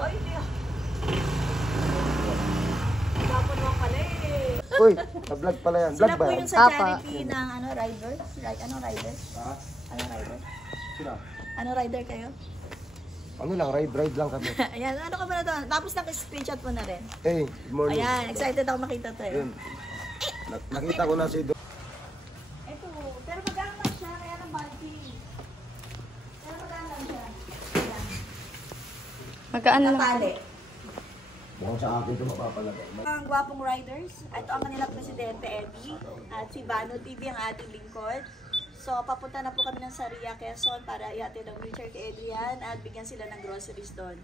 Ay, hindi ah. Dapat naman pala eh. Uy, na-vlog pala yan. Vlog Sila ba po yan? yung sa charity ng ano, rider? Ano rider? Ha? Ano rider? Sila? Ano rider kayo? Ano lang, ride lang kami. Ayan, ano ka ba na to? Tapos screenshot mo na rin. Hey, good morning. Ayan, excited ako makita to eh. Yun. Nakita ko na si Do. Ito, pero magkano lang siya, kaya ng bulky. Pero magkano lang siya. Ayan. Magkaan lang. Natali. Mukhang sa akin ito mapapalagay. Ang gwapong riders, ito ang kanilang presidente Eddie at si Bano TV ang ating lingkod. So papunta na po kami ng Saria, Quezon para ihatid ang wheelchair kay Adrian at bigyan sila ng groceries doon.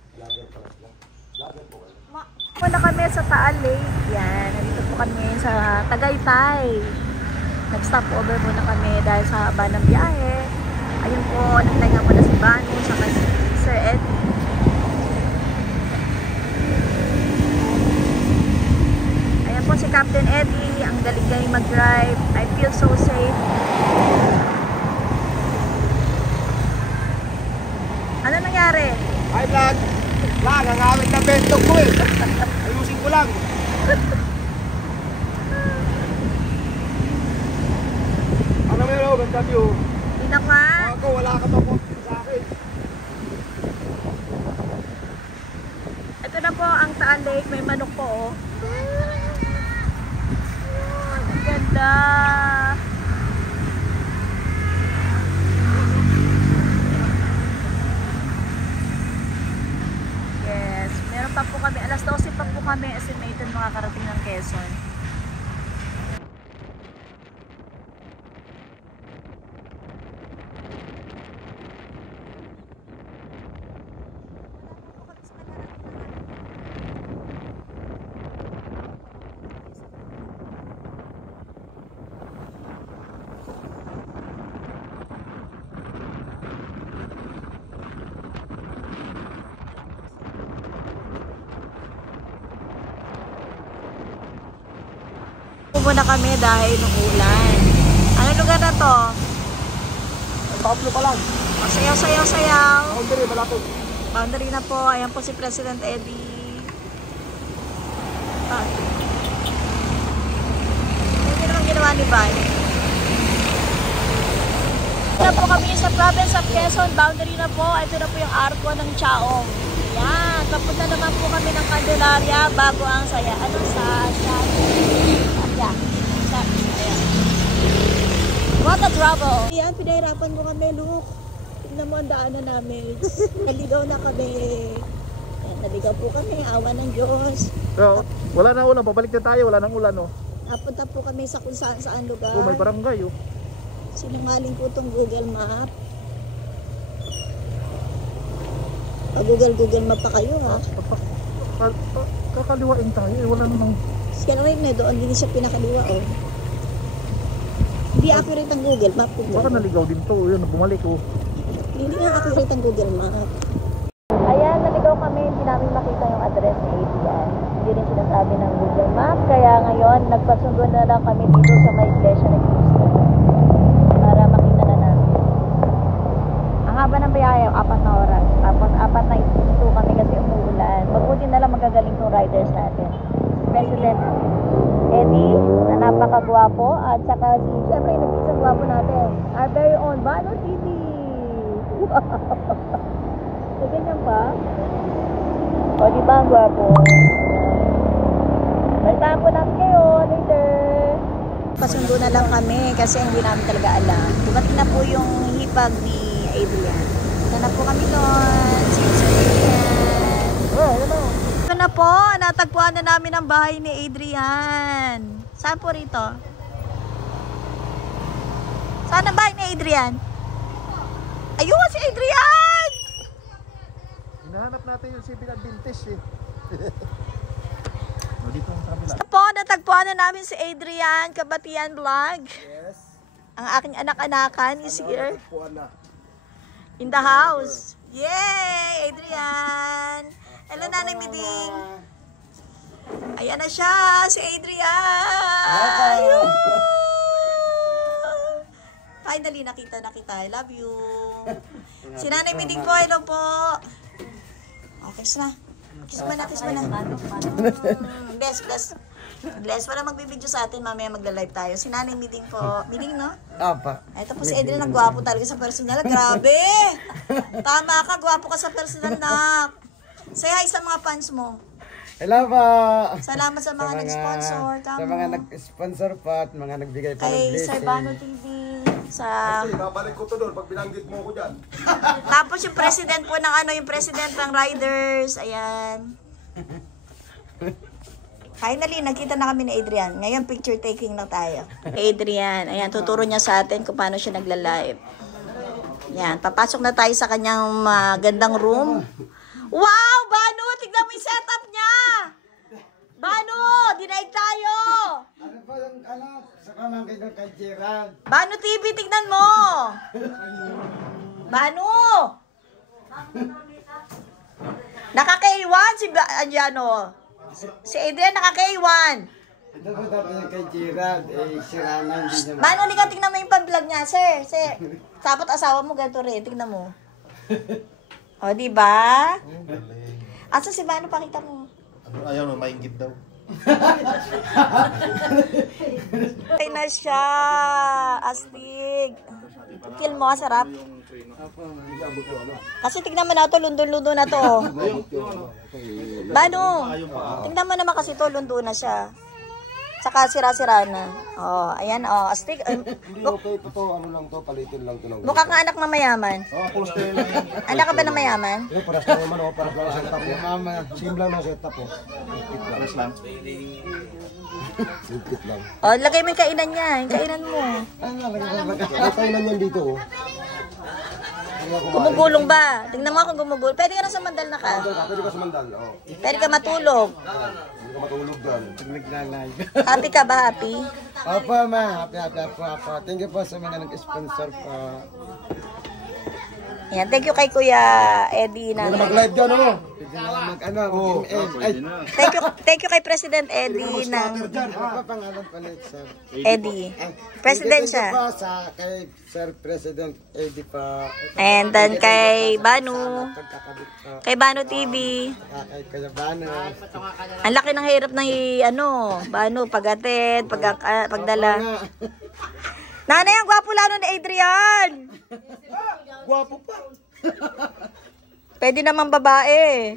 Punta kami sa Taal Lake. Yan, nandito po kami sa Tagaytay. Nag-stop over muna kami dahil sa haba ng biyahe. Ayun po, nagtahinga muna si Bano sa si Sir Eddie. Ayan po si Captain Eddie, ang galing-galing mag-drive. I feel so safe. Ano nangyari? Hi vlog! Vlog, ang awit na bentog ko eh. Ayusin ko lang. Ano meron? Ganda view. Tina ka? Ako, wala ka pa po sa akin. Ito na po ang Taal Lake. May manok po oh. Ang ganda. Yes. Meron pa po kami. Alas 12 pa po kami estimated makakarating ng Quezon. Muna kami dahil ng ulan. Ano lugar na to? Pablo pa lang. Sayaw. Boundary, malapit. Boundary na po. Ayan po si President Eddie. Hindi naman ginawa ni Ban. Ito po kami sa province of Quezon. Boundary na po. Ito na po yung arko ng Chaong. Yan. Papunta naman po kami ng Candelaria bago ang saya. Ano sa yeah. Ayan. What a trouble. Yan, pinahirapan mo kami, Luke. Tignan mo ang daanan namin. Naligaw na kami. Ayan, naligaw po kami. Awa ng Diyos. So, wala na ulan. Babalik na tayo. Wala nang ulan, oh. Napunta po kami sa kung saan lugar. Oh, may barangay, oh. Sinungaling po itong Google Map. Google Map pa kayo, ha? Kakaliwain tayo. Wala namang... Kaya naman na doon, hindi siya pinakaliwa, oh. Hindi accurate ang Google Map. Baka naligaw din to. Yun, bumalik, oh. Hindi nga accurate ang Google Map. Ayan, naligaw kami. Hindi namin makita yung address ni Adrian. Hindi rin sinasabi ng Google Map. Kaya ngayon, nagpasundo na lang kami dito sa may iglesia ng Cristo. Para makita na namin. Ang haba ng biyahe, 4 na oras. Tapos 4 na ito kami kasi umuulan. Mabuti na lang magagaling tong riders natin. President Eddie, na napakagwapo, at saka syempre yung nag-isang gwapo natin, our very own Bano TV. Wow! So, ganyan pa? O, diba ang gwapo? Balitaan ko namin kayo later. Pasundo na lang kami kasi hindi namin talaga alam. Dumating na po yung hipag ni Adrian. Ito na po kami doon. See you Adrian. Oh, hello. Ito na po, natagpuan na namin ang bahay ni Adrian. Saan po rito? Saan ang bahay ni Adrian? Ayun, si Adrian! Hinahanap natin yung Civil Adventist, eh. Dito ang kabila. Ito po, natagpuan na namin si Adrian, Kabatian Vlog. Yes. Ang aking anak-anakan is here. Natagpuan na. In the house. Yay! Adrian! Hello, Nanay Miding. Ayan na siya, si Adrian! Finally, nakita na kita. I love you. Si Nanay Miding po, hello po. Okay na. Kiss mo na, kiss mo na. Bless, bless. Bless, wala magbibideo sa atin, mamaya magla-live tayo. Si Nanay Miding po. Miding, no? Apa. Ito po si Adrian, ang gwapo talaga sa personal. Grabe! Tama ka, gwapo ka sa personal, nak. Say hi sa mga fans mo. Hello po. Salamat sa mga nag-sponsor. Sa mga nag-sponsor po at mga nagbigay pa ng Kay blessing. Sir Bano TV. Sa... Babalik ko to doon pag binanggit mo ko dyan. Tapos yung president po ng ano, yung president ng Riders. Ayan. Finally, nakita na kami ni Adrian. Ngayon, picture taking na tayo. Adrian, ayan, tuturo niya sa atin kung paano siya nagla-live. Ayan, papasok na tayo sa kanyang magandang room. Wow, Bano! Tignan mo yung setup niya! Bano! Dinaig tayo! Ano po yung sa kamangkin ng kay Gerald? Bano TV, tignan mo! Bano! Naka-K1 si Anjano. Si Adrian naka-K1. Ito po dati yung kay Gerald. Sira na hindi niya Bano, liga, tignan mo yung pang-vlog niya, sir. Sir, tapos asawa mo ganito rin. Tignan mo. O, diba? Asa si Bano, pakita mo. Ayaw na, maingit daw. Ay na siya. Astig. Feel mo, sarap. Kasi tignan mo na to, lundon-lundo na to. Bano, tignan mo naman kasi to, lundo na siya. Saka sira-sira na. Oh, ayan, oh, astig. Hindi okay po to, ano lang to, palitin lang to lang. Mukha kang anak na mayaman. Pulos tayo lang yan. Anak ka ba na mayaman? Paras lang naman ako, paras lang setup po. Sim lang na setup po. Paras lang. Lupit lang. Oh, lagay mo yung kainan niya, yung kainan mo. May kainan yan dito oh. Gumugulong ba? Tingnan mo kung gumugulong. Pwede ka na sa mandal na ka. Pwede ka sumandal, oo. Pwede ka matulog. Hindi ka matulog dyan. nagla-live. Happy ka ba, happy? Opo, ma. Happy po. Thank you po sa mga nag-sponsor po. Yan, thank you kay Kuya Eddie na. Mag-live dyan oh. Pwede na mag-ano. Thank you kay President Eddie na. Ano pa pangalan pala, sir? Eddie. President Thank you siya. po sa kay Sir President Eddie po. And then kay Banu. Pagkakabit po. Kay Banu TV. Kay Kuya Bano. Ang laki ng hirap ng Banu, pag-atid, pagdala. Nanay, ang gwapo lalo ni Adrian. Guwapo pa. Pwede naman babae.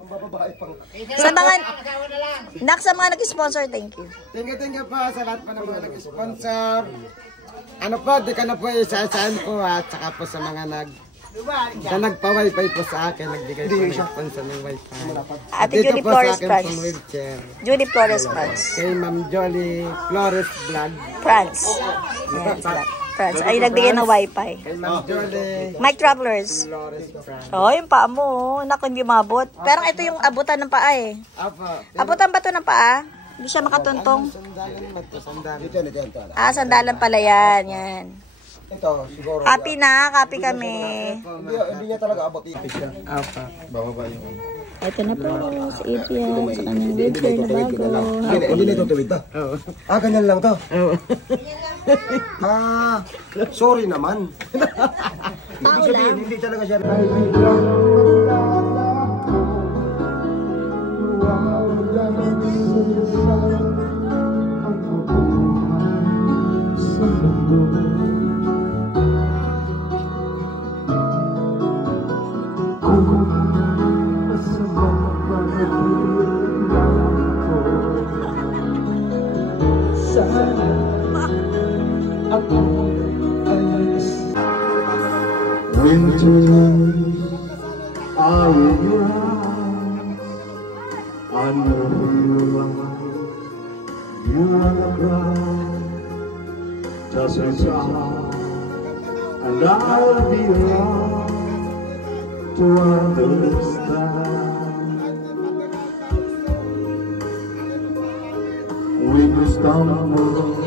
Ang bababae pang. Sa mga nag-sponsor, thank you. Thank you po sa lahat po ng mga nag-sponsor. Ano po, di ka na po isa-isahin po at saka po sa mga nagpa-wifi po sa akin, nagbigay po ng sponsor ng wifi. Ate Dito Julie po sa Flores akin France. pong wheelchair. Julie Flores France. Kay Ma'am Jolie Flores Vlog. France. Yan sila. France. Ay, nagbigay ng wifi. Kay Ma'am Jolie Mike Travelers. Flores Vlog. Oh, yung paa mo. Naku, hindi mabot. Pero ito yung abutan ng paa eh. Apa. Abutan ba ito ng paa? Hindi siya makatuntong. Sandalan ba ito? Sandalan. Ito. Ah, sandalan pala yan. Yan. Ito, siguro. Happy na. Happy kami. Hindi niya talaga abot ipit siya. Apa. Bababa yung. Ito na po si Adrian sa kanyang wheelchair na bago. Hindi na ito tuwid to. Ganyan lang to. Sorry naman. Tao lang. Hindi talaga siya. Winter nights are in your eyes. I know you're on the ground. Just a child, and I'll be around to understand. When you stumble